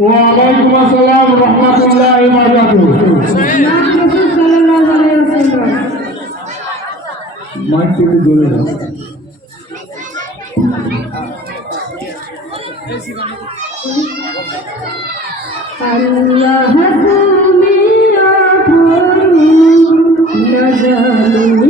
ওয়ালাইকুম আসসালাম রহমতুল্লাহ মাইক থেকে আল্লাহ তুমি আগুন না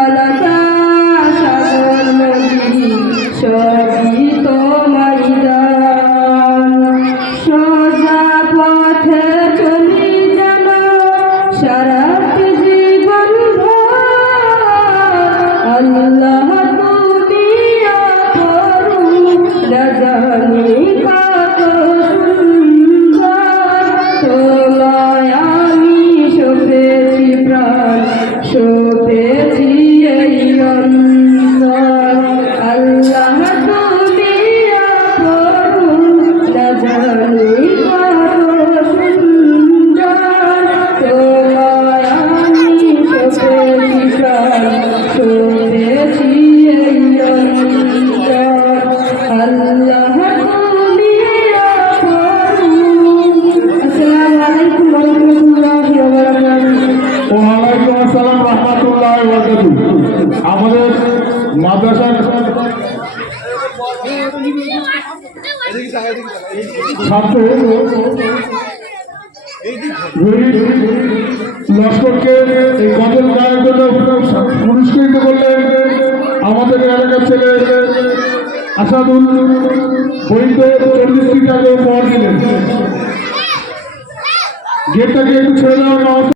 خلق পুরস্কৃত করলেন আমাদের এলাকার ছেলে আসাদুল বৈধ চল্লিশটি টাকা পর দিলেন গেটটাকে একটু ছেড়ে দেওয়া